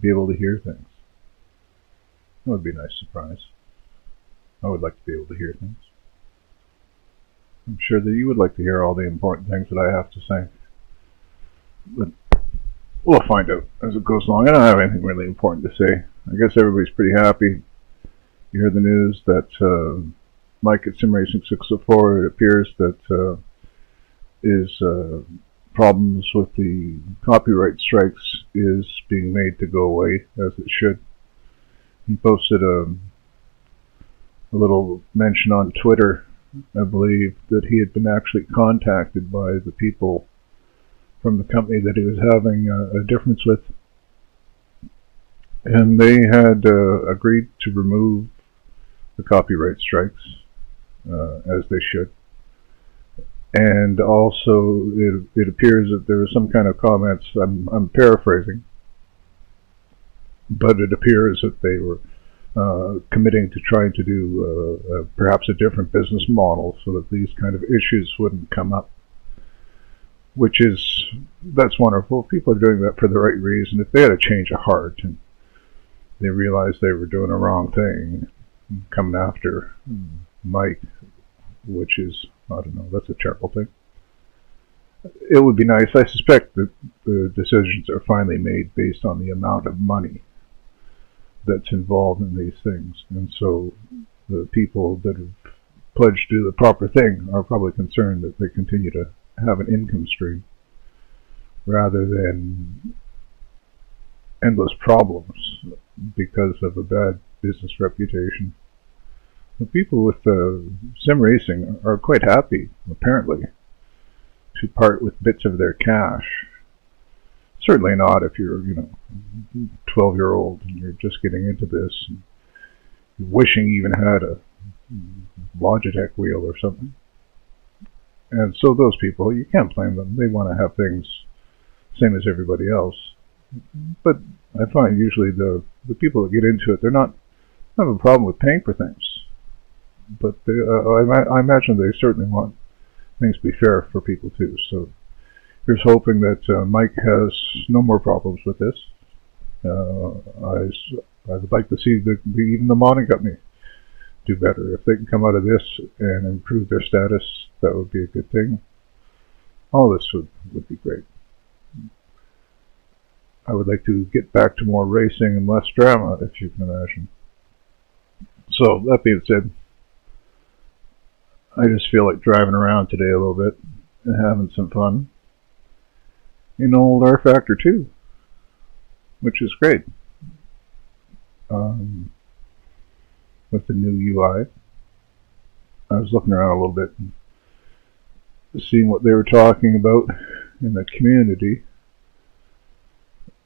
be able to hear things. That would be a nice surprise. I would like to be able to hear things. I'm sure that you would like to hear all the important things that I have to say. But we'll find out as it goes along. I don't have anything really important to say. I guess everybody's pretty happy. You hear the news that Mike at SimRacing604, it appears that his problems with the copyright strikes is being made to go away, as it should. He posted a little mention on Twitter, I believe, that he had been actually contacted by the people from the company that he was having a difference with, and they had agreed to remove the copyright strikes, as they should. And also, it appears that there was some kind of comments, I'm paraphrasing, but it appears that they were committing to trying to do perhaps a different business model so that these kind of issues wouldn't come up. That's wonderful. People are doing that for the right reason. If they had a change of heart and they realized they were doing a wrong thing, coming after Mike, which is, I don't know, that's a terrible thing. It would be nice. I suspect that the decisions are finally made based on the amount of money that's involved in these things. And so the people that have pledged to do the proper thing are probably concerned that they continue to have an income stream rather than endless problems because of a bad business reputation. The people with sim racing are quite happy, apparently, to part with bits of their cash. Certainly not if you're, 12-year-old and you're just getting into this, and you're wishing you even had a Logitech wheel or something. And so those people, you can't blame them. They want to have things same as everybody else. But I find usually the people that get into it, they're not have a problem with paying for things. But I imagine they certainly want things to be fair for people too. So here's hoping that Mike has no more problems with this. I would like to see even the modding company do better. If they can come out of this and improve their status, that would be a good thing. All this would be great. I would like to get back to more racing and less drama, if you can imagine. So, that being said, I just feel like driving around today a little bit and having some fun in old RFactor2, which is great. With the new UI, I was looking around a little bit and seeing what they were talking about in the community.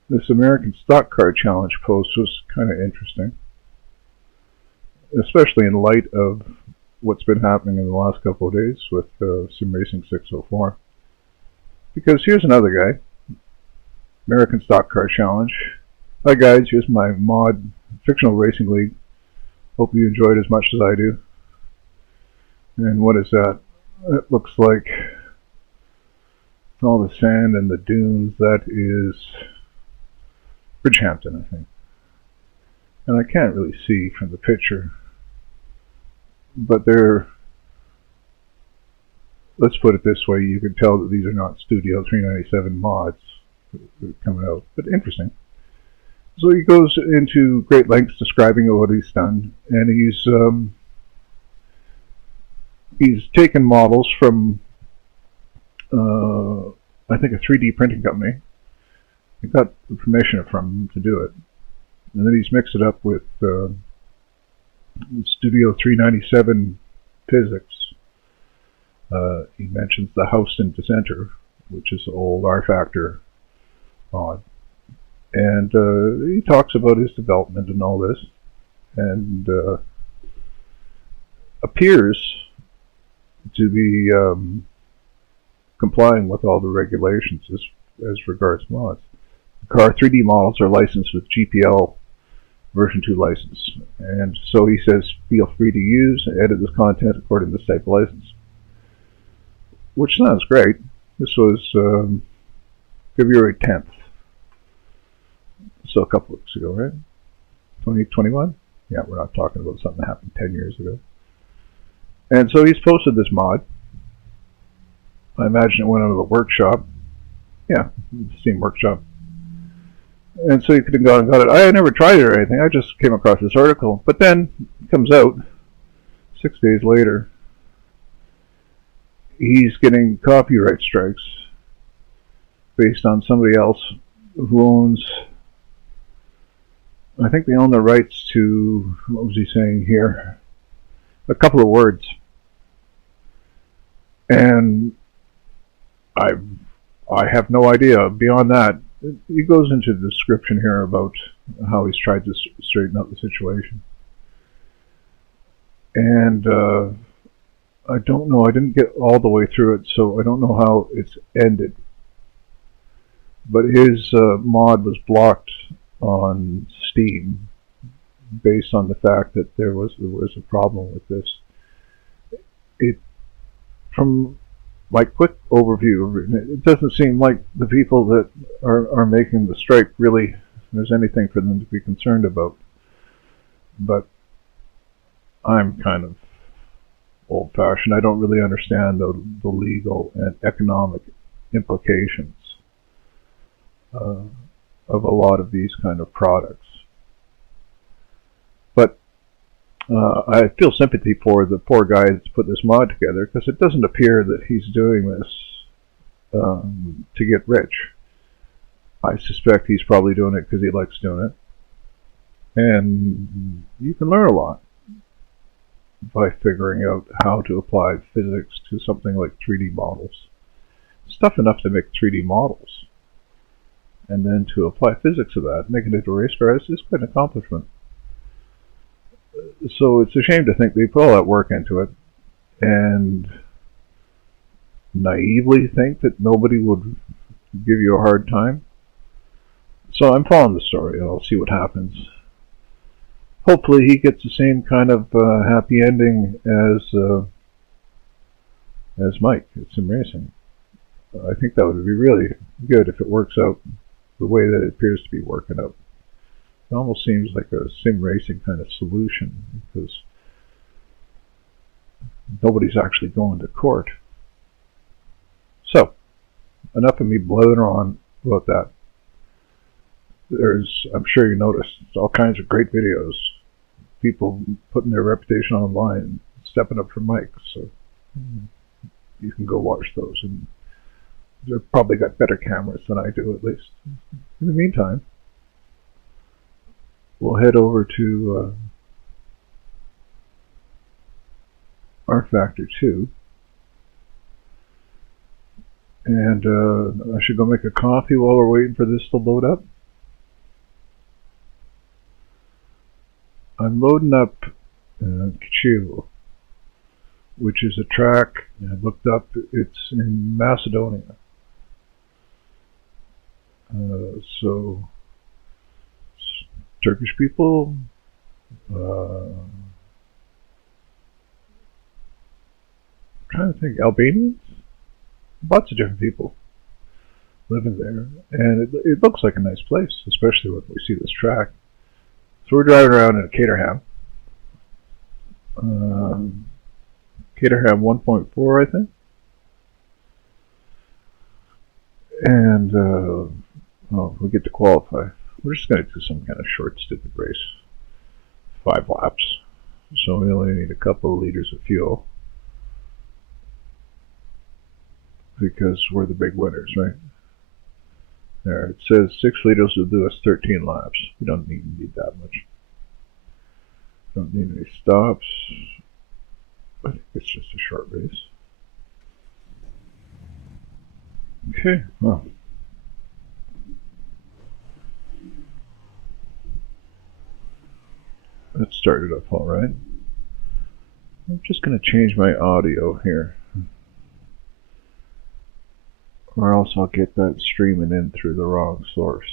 This American Stock Car Challenge post was kind of interesting, especially in light of what's been happening in the last couple of days with SimRacing604. Because here's another guy, American Stock Car Challenge. Hi guys, here's my mod fictional racing league. Hope you enjoyed as much as I do. And what is that? It looks like all the sand and the dunes. That is Bridgehampton, I think. And I can't really see from the picture, but let's put it this way, you can tell that these are not Studio 397 mods that are coming out, but interesting. So he goes into great lengths describing what he's done, and he's taken models from I think a 3D printing company. He got permission from him to do it, and then he's mixed it up with Studio 397 physics. He mentions the Houston Dissenter, which is the old RFactor mod. And he talks about his development and all this, and appears to be complying with all the regulations as regards mods. The car 3D models are licensed with GPL version 2 license, and so he says feel free to use and edit this content according to this type of license, which sounds great. This was February 10th. So a couple weeks ago, right? 2021? Yeah, we're not talking about something that happened 10 years ago. And so he's posted this mod. I imagine it went out of the workshop. Yeah, Steam Werkshop. And so you could have gone and got it. I never tried it or anything. I just came across this article. But then it comes out 6 days later. He's getting copyright strikes based on somebody else who owns, I think they own the rights to, what was he saying here? A couple of words. And I have no idea. Beyond that, he goes into the description here about how he's tried to straighten out the situation. And I don't know. I didn't get all the way through it, so I don't know how it's ended. But his mod was blocked on Steam based on the fact that there was a problem with this. From my quick overview, it doesn't seem like the people that are making the strike really there's anything for them to be concerned about. But I'm kind of old-fashioned. I don't really understand the legal and economic implications of a lot of these kind of products. But I feel sympathy for the poor guy that's put this mod together, because it doesn't appear that he's doing this to get rich. I suspect he's probably doing it because he likes doing it. And you can learn a lot by figuring out how to apply physics to something like 3D models. It's tough enough to make 3D models. And then to apply physics to that, make it into a race car, is quite an accomplishment. So it's a shame to think they put all that work into it and naively think that nobody would give you a hard time. So I'm following the story, and I'll see what happens. Hopefully he gets the same kind of happy ending as Mike at Sim Racing. I think that would be really good if it works out the way that it appears to be working out. It almost seems like a sim racing kind of solution, because nobody's actually going to court. So, enough of me blathering on about that. There's, I'm sure you noticed, all kinds of great videos. People putting their reputation online, stepping up for Mike. So, you can go watch those. And they've probably got better cameras than I do, at least. In the meantime, we'll head over to RFactor2. And I should go make a coffee while we're waiting for this to load up. I'm loading up Kicevo, which is a track, I looked up, it's in Macedonia. So, Turkish people, I'm trying to think, Albanians? Lots of different people living there. And it looks like a nice place, especially when we see this track. So we're driving around in a Caterham. Caterham 1.4, I think. And we get to qualify. We're just going to do some kind of short, stupid race. 5 laps. So we only need a couple of liters of fuel. Because we're the big winners, right? There, it says 6 liters will do us 13 laps. We don't even need that much. Don't need any stops. I think it's just a short race. Okay, well. That started up all right. I'm just going to change my audio here. Or else I'll get that streaming in through the wrong source.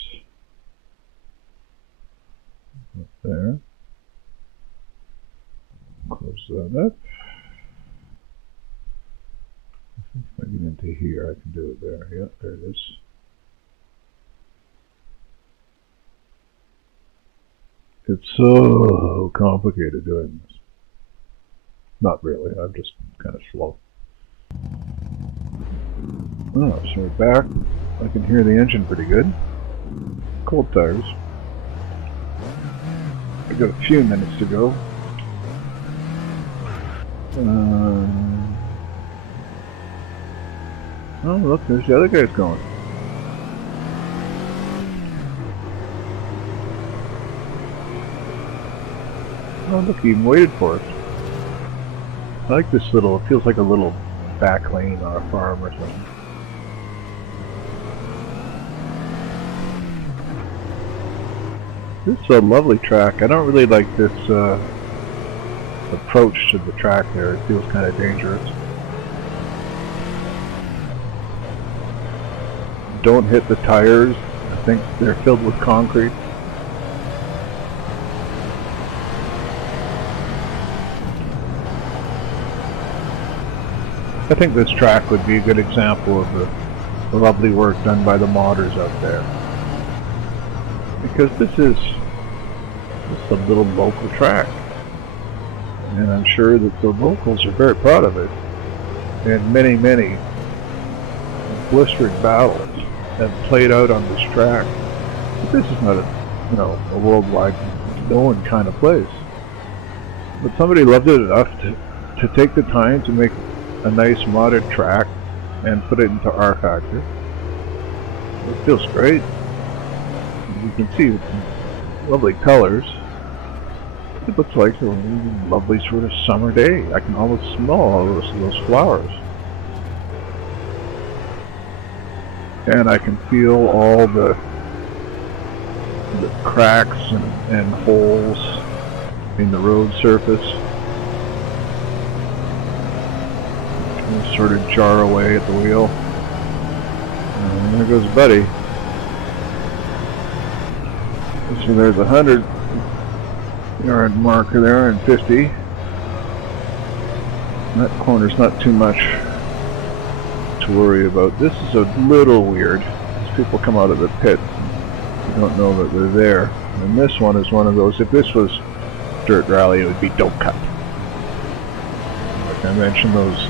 Up there. Close that up. If I get into here, I can do it there. Yep, there it is. It's so complicated doing this. Not really, I'm just kind of slow. Oh, so we're back. I can hear the engine pretty good. Cold tires. I've got a few minutes to go. Oh, look, there's the other guys going. Oh, look, he even waited for us. I like this little, it feels like a little back lane on a farm or something. This is a lovely track. I don't really like this approach to the track there. It feels kind of dangerous. Don't hit the tires. I think they're filled with concrete. I think this track would be a good example of the lovely work done by the modders out there. Because this is just a little local track. And I'm sure that the locals are very proud of it. And many, many blistered battles have played out on this track. But this is not a worldwide known kind of place. But somebody loved it enough to take the time to make a nice modded track and put it into RFactor. It feels great. You can see lovely colors. It looks like a lovely sort of summer day. I can almost smell all those flowers. And I can feel all the cracks and holes in the road surface. Sort of jar away at the wheel. And there goes Buddy. So there's 100-yard marker there and 50. That corner's not too much to worry about. This is a little weird. As people come out of the pit, you don't know that they're there. And this one is one of those. If this was dirt rally, it would be don't cut. Like I mentioned, those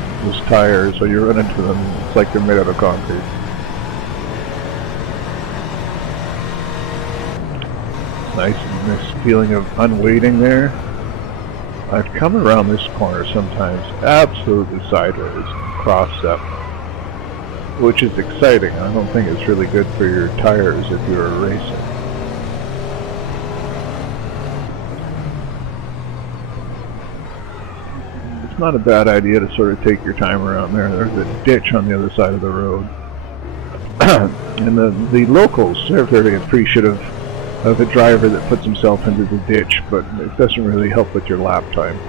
tires, when you run into them, it's like they're made out of concrete. Nice feeling of unweighting there. I've come around this corner sometimes absolutely sideways, cross-step, which is exciting. I don't think it's really good for your tires if you're racing. It's not a bad idea to sort of take your time around there. There's a ditch on the other side of the road. And the locals, they're very appreciative of a driver that puts himself into the ditch, but it doesn't really help with your lap time.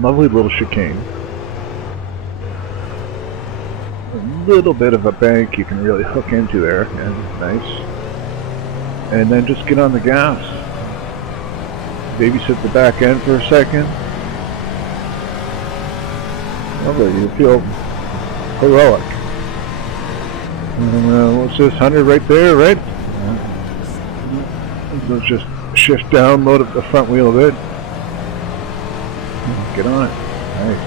Lovely little chicane. A little bit of a bank you can really hook into there, and nice. And then just get on the gas. Babysit the back end for a second. Lovely, you feel heroic. And what's this, 100 right there, right? Let's just shift down, load up the front wheel a bit. Get on it. Nice.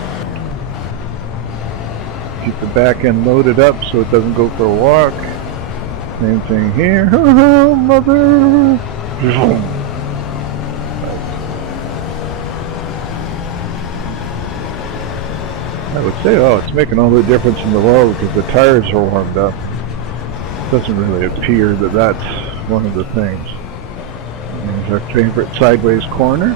Keep the back end loaded up so it doesn't go for a walk. Same thing here. Oh, mother! I would say, oh, it's making all the difference in the world because the tires are warmed up. It doesn't really appear that that's one of the things. There's our favorite sideways corner.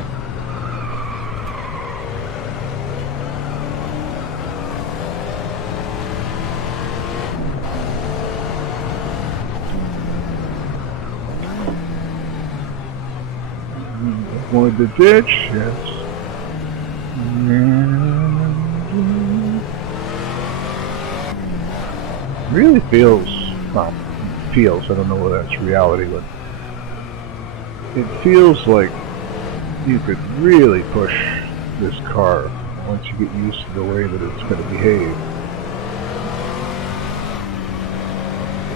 Avoid the ditch, yes. Really feels, well, I don't know whether that's reality, but it feels like you could really push this car once you get used to the way that it's going to behave.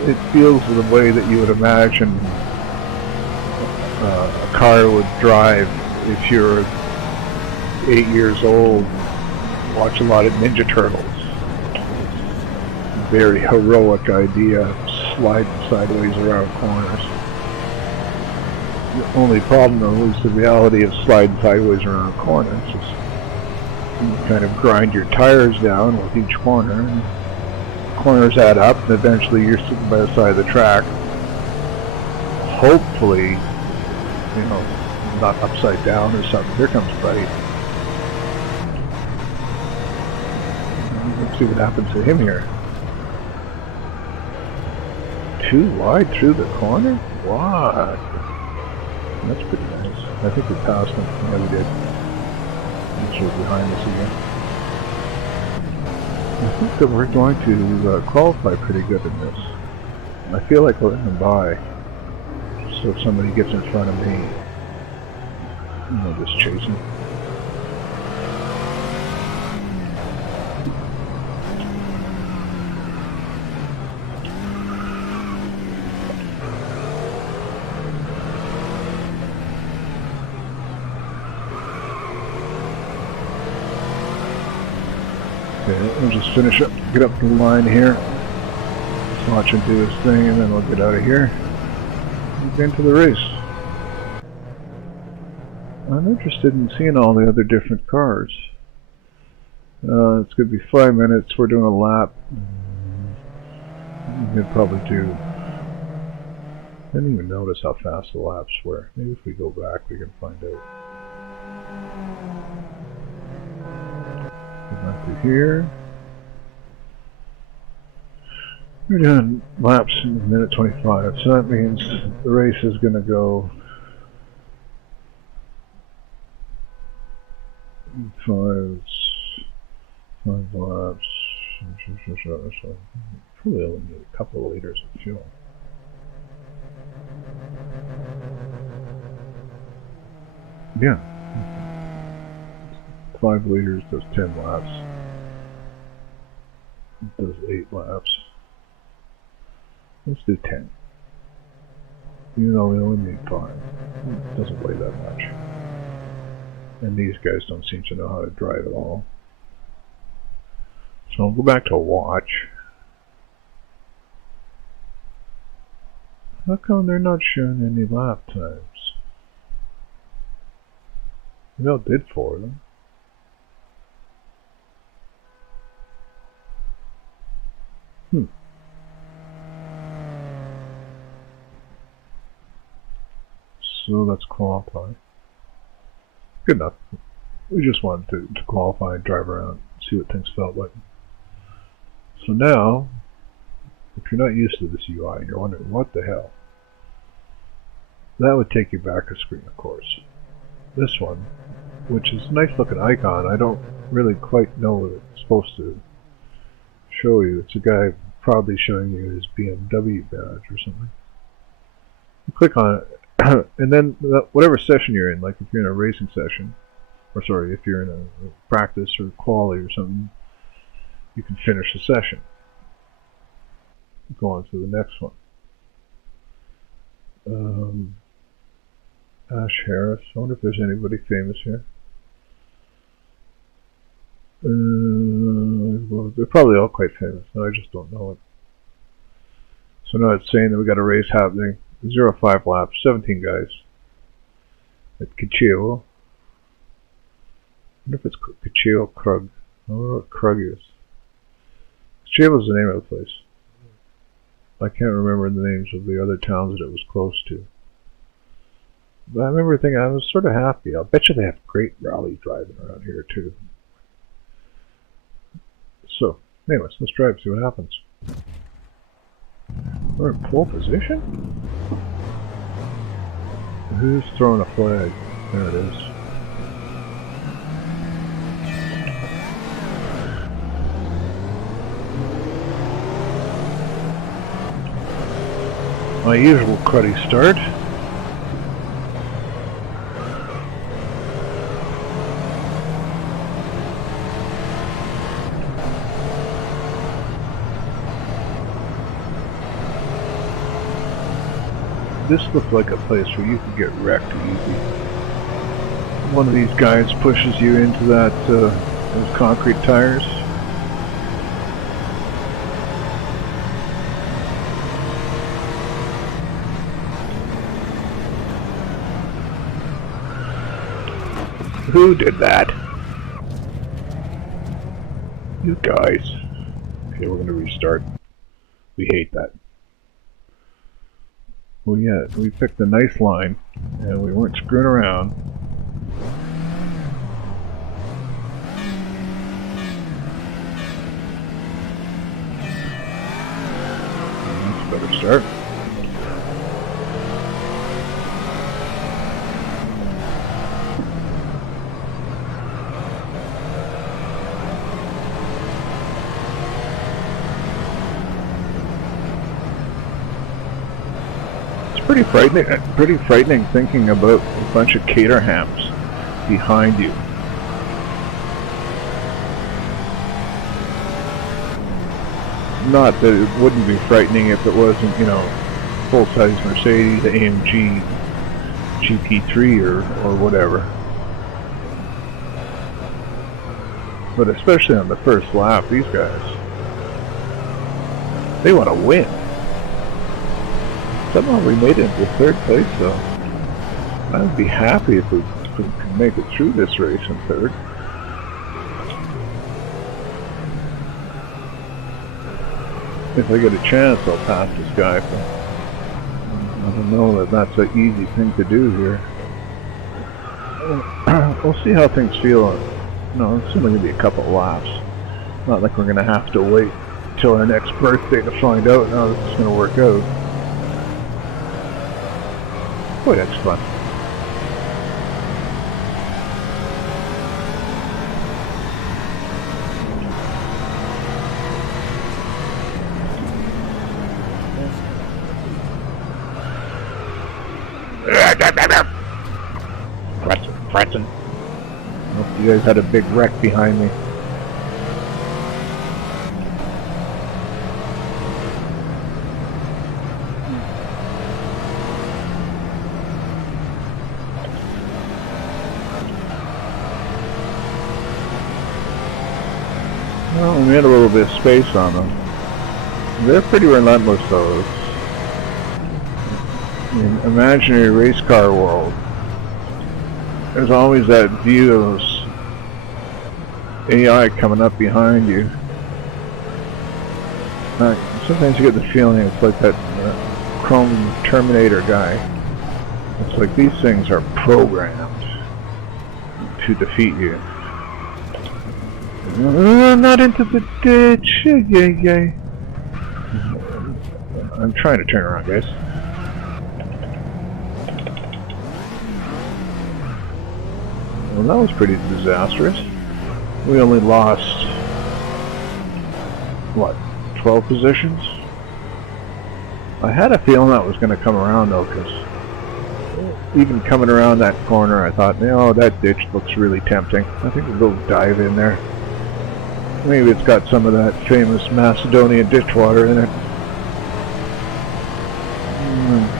It feels the way that you would imagine a car would drive if you're 8 years old, watch a lot of Ninja Turtles. Very heroic idea, sliding sideways around corners. The only problem though is the reality of sliding sideways around corners. You kind of grind your tires down with each corner. Corners add up, and eventually you're sitting by the side of the track. Hopefully, you know, not upside down or something. Here comes Buddy. Let's see what happens to him here. Too wide through the corner? What? That's pretty nice. I think we passed him. Yeah, we did. Actually behind us again. I think that we're going to qualify pretty good in this. I feel like we're letting them by. So if somebody gets in front of me, just chasing. Okay, we'll just finish up, get up the line here. Just watch him do his thing, and then we'll get out of here and get into the race. I'm interested in seeing all the other different cars. It's going to be 5 minutes. We're doing a lap. We could probably do... I didn't even notice how fast the laps were. Maybe if we go back, we can find out. Go back to here. We're doing laps in a minute 25, so that means the race is going to go 5 laps. Probably only need a couple of liters of fuel. Yeah. 5 liters does 10 laps. It does 8 laps. Let's do 10. Even though we only need 5. It doesn't weigh that much. And these guys don't seem to know how to drive at all. So I'll go back to watch. How come they're not showing any lap times? We all did 4 of them. So let's qualify. Good enough. We just wanted to qualify and drive around, see what things felt like. So now, if you're not used to this UI and you're wondering what the hell, that would take you back a screen, of course. This one, which is a nice looking icon, I don't really quite know what it's supposed to show you. It's a guy proudly showing you his BMW badge or something. You click on it, and then whatever session you're in, like if you're in a racing session, or sorry, if you're in a practice or quali or something, you can finish the session. Go on to the next one. Ash Harris. I wonder if there's anybody famous here. Well, they're probably all quite famous. I just don't know it. So now it's saying that we got a race happening. 0-5 laps, 17 guys. At Kicevo. I wonder if it's Kicevo Krug. I don't know what Krug is. Kicevo is the name of the place. I can't remember the names of the other towns that it was close to. But I remember thinking, I was sort of happy. I'll bet you they have great rally driving around here too. So, anyways, let's drive, see what happens. We're in pole position? Who's throwing a flag? There it is. My usual cruddy start. This looked like a place where you could get wrecked easy. One of these guys pushes you into that, those concrete tires. Who did that? You guys. Okay, we're gonna restart. We hate that. Well, yeah, we picked a nice line, and we weren't screwing around. That's a better start. Pretty frightening thinking about a bunch of Caterhams behind you. Not that it wouldn't be frightening if it wasn't, you know, full-size Mercedes, AMG, GT3 or whatever. But especially on the first lap, these guys, they want to win. Somehow we made it into third place, though. I'd be happy if we could make it through this race in third. If I get a chance, I'll pass this guy. But I don't know that that's an easy thing to do here. We'll see how things feel. No, it's only going to be a couple laps. Not like we're going to have to wait till our next birthday to find out how this is going to work out. Boy, that's fun. Fretting. Hope you guys had a big wreck behind me. Well, we had a little bit of space on them. They're pretty relentless, though. In imaginary race car world, there's always that view of AI coming up behind you. Sometimes you get the feeling it's like that Chrome Terminator guy. It's like these things are programmed to defeat you. Not into the ditch. Yay. I'm trying to turn around, guys. Well, that was pretty disastrous. We only lost, what, 12 positions? I had a feeling that was going to come around, though, because even coming around that corner, I thought, oh, that ditch looks really tempting. I think we'll go dive in there. Maybe it's got some of that famous Macedonian ditch water in it.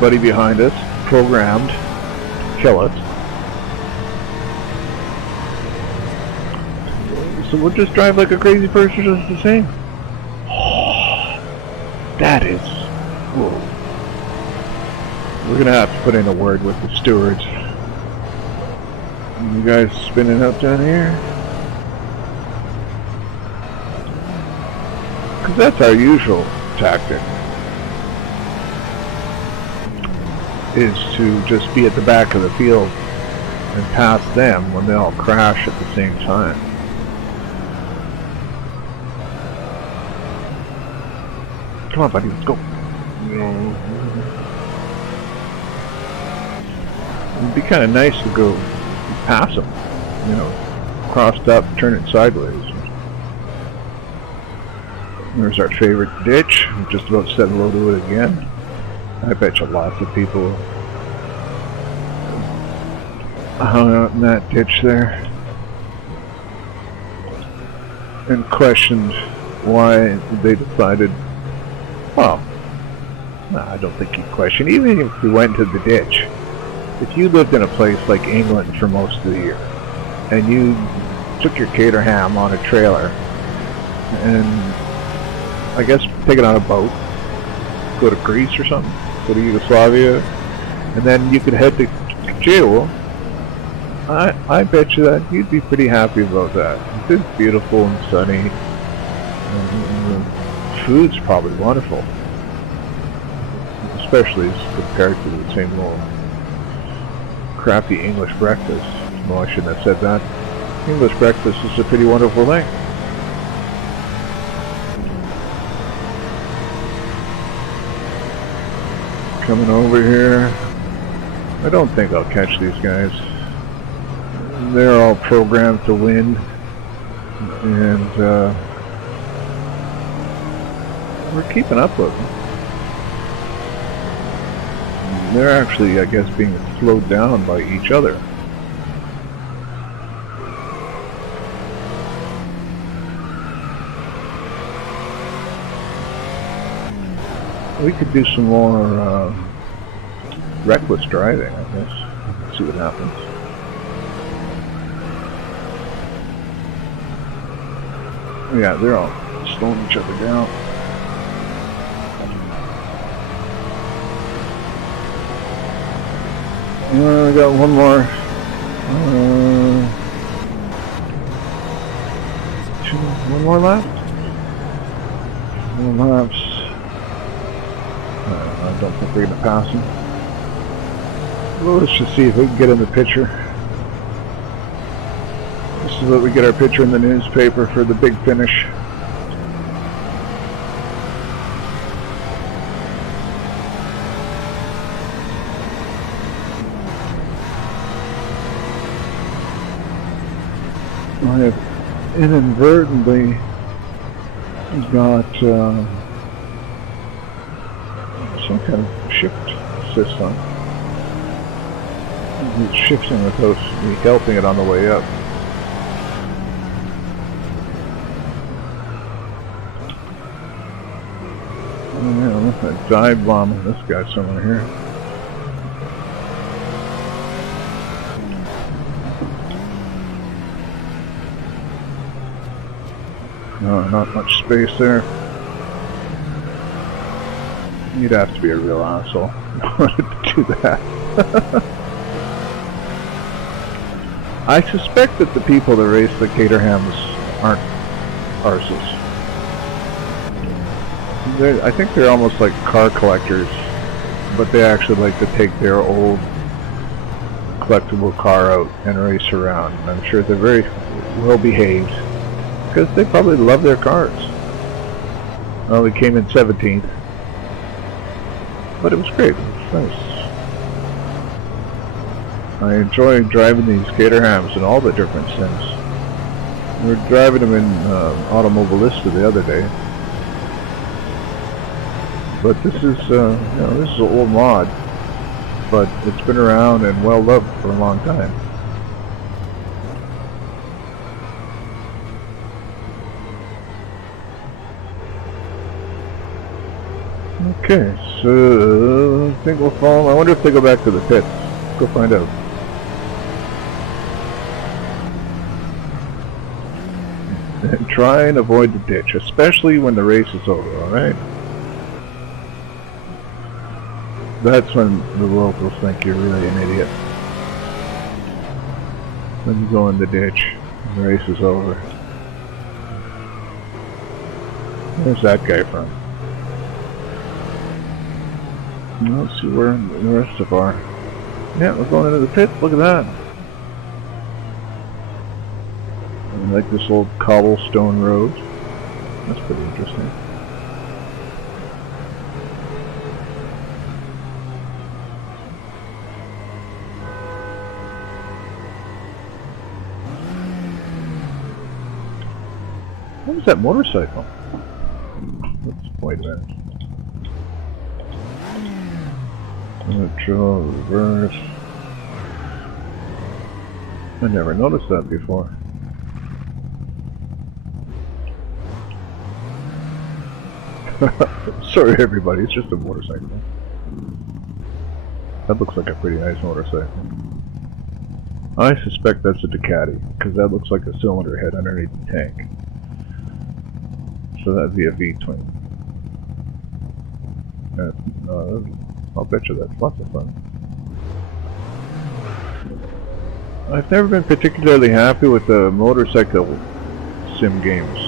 Buddy behind us, programmed to kill us. So we'll just drive like a crazy person just the same. That is... Whoa. We're gonna have to put in a word with the stewards. You guys spinning up down here? Because that's our usual tactic. Is to just be at the back of the field and pass them when they all crash at the same time. Come on, buddy, let's go. It'd be kind of nice to go pass them, you know, crossed up, turn it sideways. There's our favorite ditch. We just about said hello to it again. I bet you lots of people hung out in that ditch there and questioned why they decided, well, I don't think you'd question. Even if you went into the ditch, if you lived in a place like England for most of the year, and you took your Caterham on a trailer, and I guess take it on a boat, go to Greece or something, go to Yugoslavia, and then you could head to Kewl, I bet you that you'd be pretty happy about that. It's beautiful and sunny, and the food's probably wonderful. Especially as compared to the same old crappy English breakfast. No, I shouldn't have said that. English breakfast is a pretty wonderful thing. Coming over here. I don't think I'll catch these guys. They're all programmed to win. And we're keeping up with them. They're actually, I guess, being slowed down by each other. We could do some more reckless driving, I guess. See what happens. Yeah, they're all slowing each other down. I got one more. One more left? One laps. I don't think we're going to pass him. Well, let's just see if we can get in the picture. This is what we get our picture in the newspaper for the big finish. I have inadvertently got some kind of shift system. It's shifting without me helping it on the way up. Yeah, I'm dive bombing this guy somewhere here. No, not much space there. You'd have to be a real asshole in order to do that. I suspect that the people that race the Caterhams aren't arses. I think they're almost like car collectors, but they actually like to take their old collectible car out and race around. And I'm sure they're very well behaved because they probably love their cars. Well, we came in 17th, but it was great. It was nice. I enjoy driving these Caterhams and all the different things. We were driving them in Automobilista the other day. But this is, this is an old mod, but it's been around and well loved for a long time. Okay, so I think we'll follow. I wonder if they go back to the pits. Let's go find out. And try and avoid the ditch, especially when the race is over, alright? That's when the locals think you're really an idiot. When you go in the ditch, and the race is over. Where's that guy from? Let's see where the rest of our... Yeah, we're going into the pit. Look at that. I like this old cobblestone road. That's pretty interesting. What was that motorcycle? Let's wait a minute. Neutral, reverse. I never noticed that before. Sorry everybody, it's just a motorcycle. That looks like a pretty nice motorcycle. I suspect that's a Ducati, because that looks like a cylinder head underneath the tank. So that'd be a V-twin. I'll bet you that's lots of fun. I've never been particularly happy with the motorcycle sim games.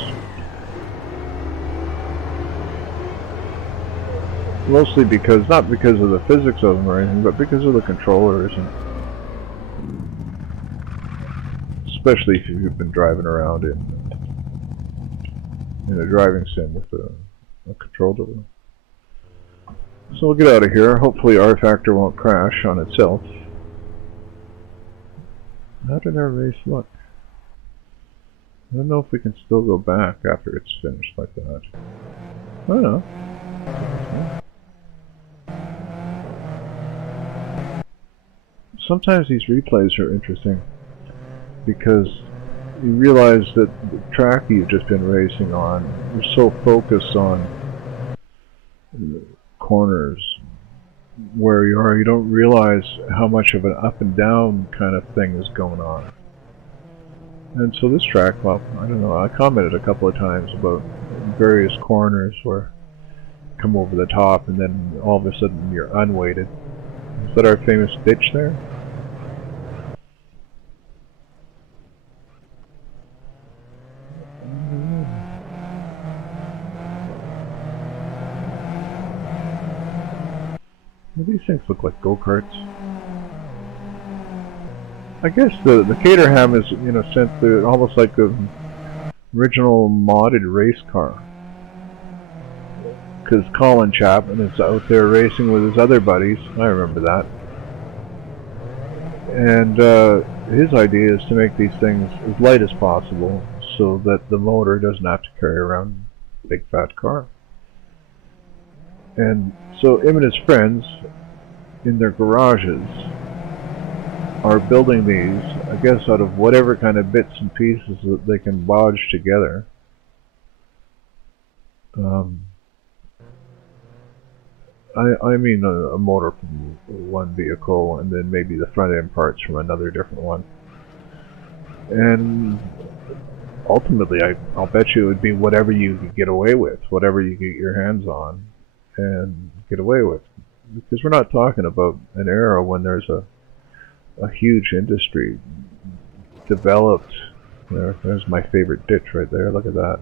Mostly because, not because of the physics of them or anything, but because of the controllers. And especially if you've been driving around in a driving sim with a controller. So we'll get out of here. Hopefully RFactor won't crash on itself. How did our race look? I don't know if we can still go back after it's finished like that. I don't know. Sometimes these replays are interesting because you realize that the track you've just been racing on, you're so focused on corners where you are, you don't realize how much of an up and down kind of thing is going on. And so this track, well, I don't know, I commented a couple of times about various corners where you come over the top and then all of a sudden you're unweighted. Is that our famous ditch there? Well, these things look like go-karts. I guess the Caterham is, in a sense, almost like the original modded race car. Because Colin Chapman is out there racing with his other buddies. I remember that. And his idea is to make these things as light as possible so that the motor doesn't have to carry around a big fat car. And so him and his friends, in their garages, are building these, I guess, out of whatever kind of bits and pieces that they can bodge together. I mean a motor from one vehicle and then maybe the front end parts from another different one. And ultimately, I'll bet you it would be whatever you could get away with, whatever you get your hands on and get away with. Because we're not talking about an era when there's a huge industry developed. There's my favorite ditch right there, look at that.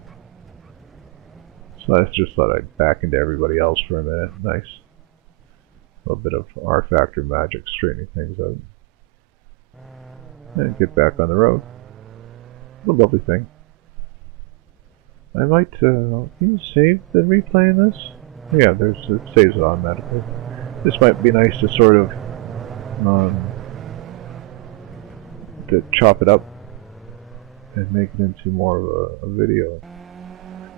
So I just thought I'd back into everybody else for a minute. Nice. A little bit of RFactor magic straightening things out. And get back on the road. A lovely thing. I might, can you save the replay in this? Yeah, it saves it automatically. This might be nice to sort of to chop it up and make it into more of a video.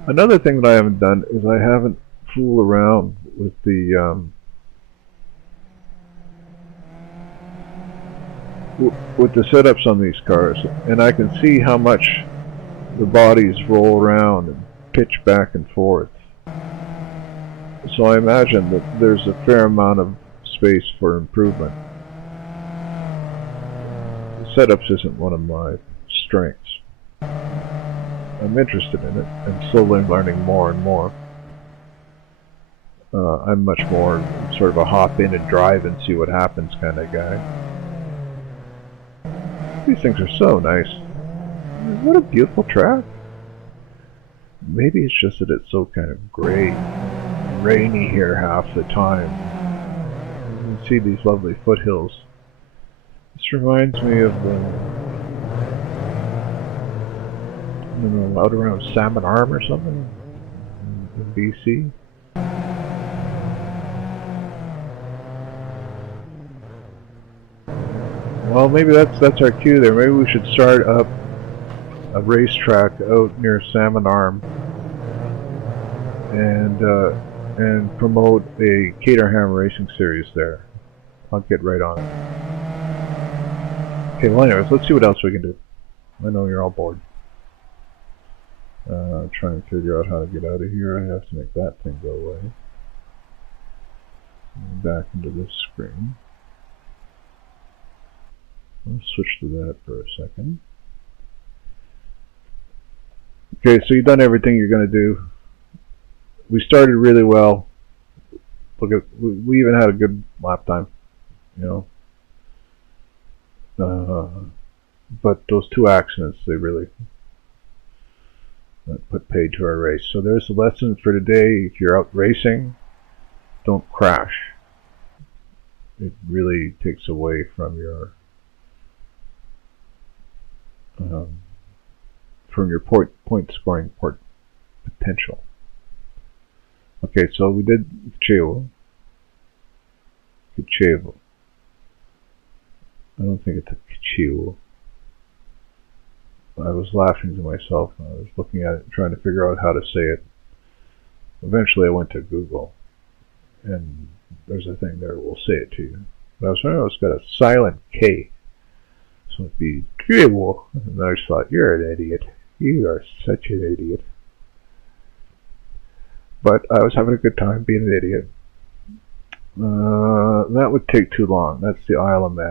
Another thing that I haven't done is I haven't fooled around with the setups on these cars, and I can see how much the bodies roll around and pitch back and forth. So I imagine that there's a fair amount of space for improvement. Setups isn't one of my strengths. I'm interested in it. I'm slowly learning more and more. I'm much more sort of a hop in and drive and see what happens kind of guy. These things are so nice. What a beautiful track. Maybe it's just that it's so kind of gray, rainy here half the time. You can see these lovely foothills. This reminds me of the, I don't know, out around Salmon Arm or something in BC. Well, maybe that's our cue there. Maybe we should start up a racetrack out near Salmon Arm and promote a Caterham racing series there. I'll get right on it. Okay, well anyways, let's see what else we can do. I know you're all bored. Trying to figure out how to get out of here. I have to make that thing go away. Back into this screen. I'll switch to that for a second. Okay, so you've done everything you're going to do. We started really well. Look at, we even had a good lap time, you know. But those two accidents, they really put paid to our race. So there's the lesson for today. If you're out racing, don't crash. It really takes away from your point scoring potential. Okay, so we did Kicevo. I don't think it's a Kewl. I was laughing to myself when I was looking at it and trying to figure out how to say it. Eventually I went to Google, and there's a thing there that will say it to you. But I was wondering, it's got a silent K. So it'd be Kewl. And I just thought, you're an idiot. You are such an idiot. But I was having a good time being an idiot. That would take too long. That's the Isle of Man.